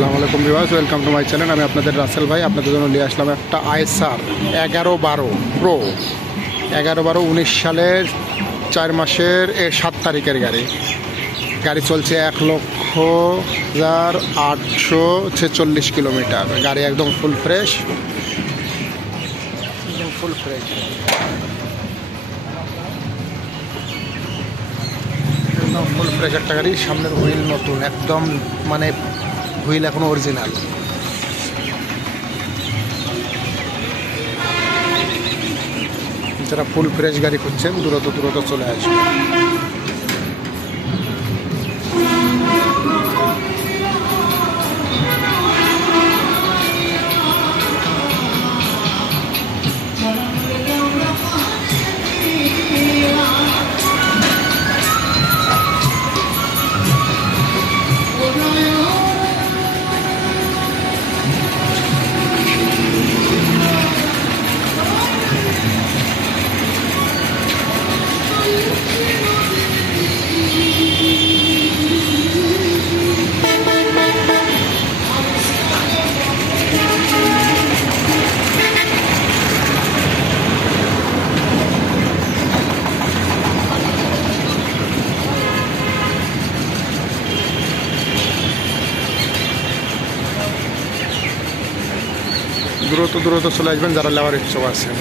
আসসালামু আলাইকুম viewers, welcome to my channel. আমি আপনাদের রাসেল ভাই। আপনাদের জন্য নিয়ে আসলাম একটা আইসার 1112 প্রো, 11-12-19 সালের 4 মাসের 7 তারিখের গাড়ি চলছে 1,0846 কিলোমিটার। গাড়ি একদম ফুল ফ্রেশ, একদম ফুল ফ্রেশ একটা গাড়ি। সামনের হুইল নতুন, একদম মানে হুইল এখনো অরিজিনাল। যারা ফুল ফ্রেশ গাড়ি খুঁজছেন দ্রুত চলে আসবে। দ্রুত চলে আসবেন যারা নেওয়ার ইচ্ছুক আছেন।